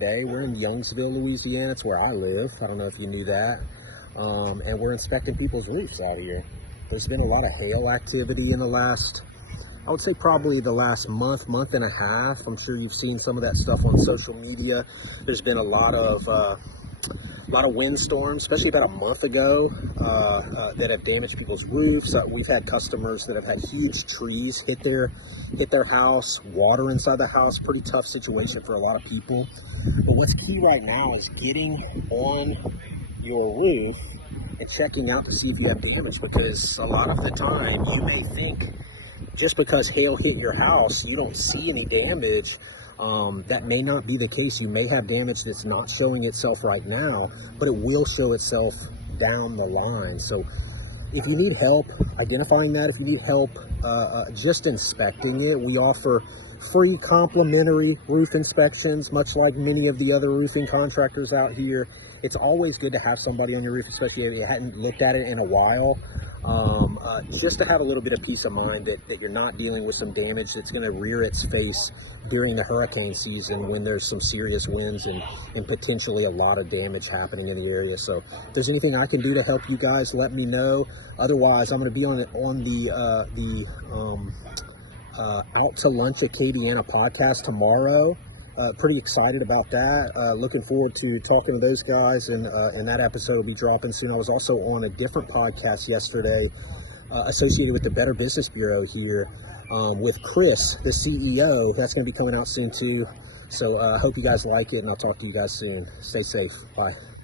today. We're in Youngsville, Louisiana. It's where I live. I don't know if you knew that. And we're inspecting people's roofs out here. There's been a lot of hail activity in the last, I would say probably the last month and a half. I'm sure you've seen some of that stuff on social media. There's been a lot of windstorms, especially about a month ago, that have damaged people's roofs. We've had customers that have had huge trees hit their house, water inside the house. Pretty tough situation for a lot of people. But what's key right now is getting on your roof and checking out to see if you have damage, because a lot of the time you may think just because hail hit your house you don't see any damage. That may not be the case. You may have damage that's not showing itself right now, but it will show itself down the line. So if you need help identifying that, if you need help just inspecting it, we offer free complimentary roof inspections, much like many of the other roofing contractors out here. It's always good to have somebody on your roof, especially if you hadn't looked at it in a while, just to have a little bit of peace of mind that you're not dealing with some damage that's going to rear its face during the hurricane season when there's some serious winds and potentially a lot of damage happening in the area. So if there's anything I can do to help you guys, let me know. Otherwise, I'm going to be on the Out to Lunch Acadiana podcast tomorrow. Pretty excited about that. Looking forward to talking to those guys, and that episode will be dropping soon. I was also on a different podcast yesterday associated with the Better Business Bureau here with Chris, the CEO. That's going to be coming out soon too. So I hope you guys like it, and I'll talk to you guys soon. Stay safe. Bye.